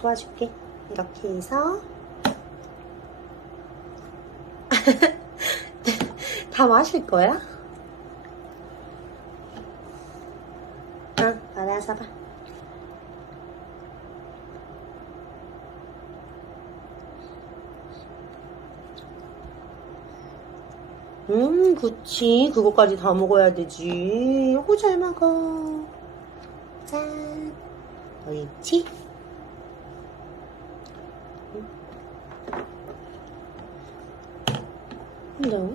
도와줄게. 이렇게 해서. 다 마실 거야? 응, 받아서 봐. 음, 그치. 그거까지 다 먹어야 되지. 오, 잘 먹어. 짠. 옳지? 너?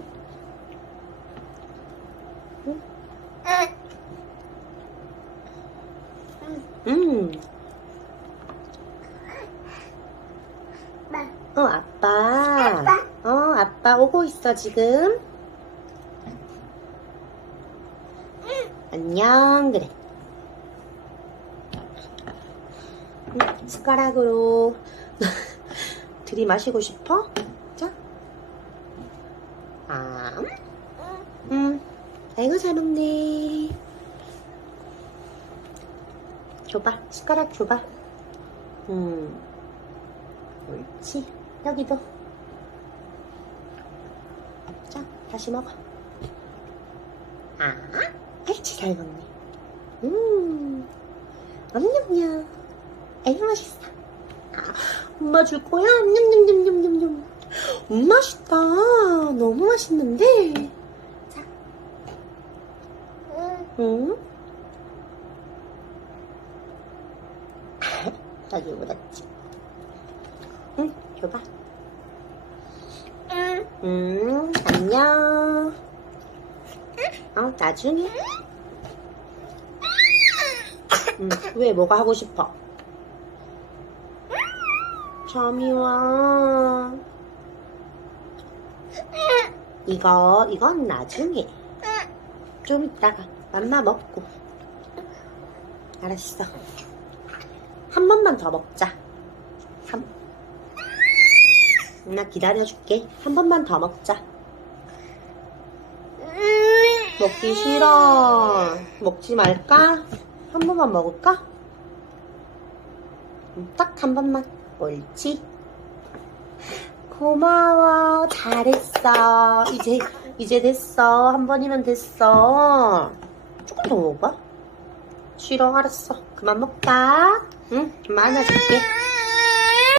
음. 어, 아빠. 어, 아빠 오고 있어, 지금. 안녕, 그래. 음, 숟가락으로 들이마시고 싶어? 자. 아, 음, 아이고, 잘 먹네. 줘봐, 숟가락 줘봐. 음, 옳지. 여기도. 자, 다시 먹어. 아, 옳지, 잘 먹네. 음, 냠냠냠. 아이고, 맛있어. 아, 엄마 줄 거야? 냠냠냠냠냠냠. 음, 맛있다. 너무 맛있는데. 자. 응? 여기 묻었지. 응, 줘봐. 음, 안녕. 어, 나중에. 음, 왜, 뭐가 하고 싶어? 잠이 와. 이거, 이건 나중에. 좀 이따가 맘마 먹고. 알았어. 한 번만 더 먹자. 한. 나 기다려줄게. 한 번만 더 먹자. 먹기 싫어. 먹지 말까? 한 번만 먹을까? 딱 한 번만. 옳지? 고마워. 잘했어. 이제, 이제 됐어. 한 번이면 됐어. 조금 더 먹어봐. 싫어. 알았어. 그만 먹자. 응? 그만 하나 줄게.